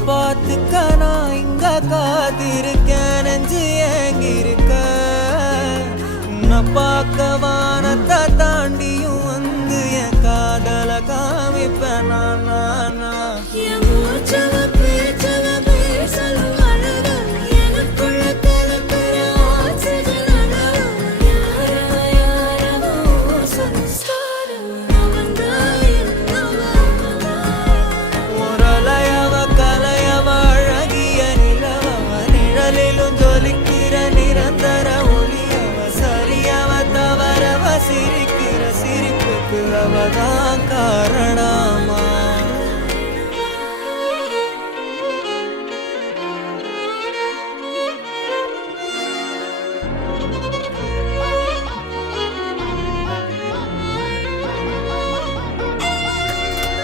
பார்த்துக்க நான் இங்க காத்திருக்கேன் நெஞ்சு ஏங்கிருக்க உன்னை பார்க்க வானத்தை தாண்டியும் வந்து என் காதல காமிப்பேன் நான்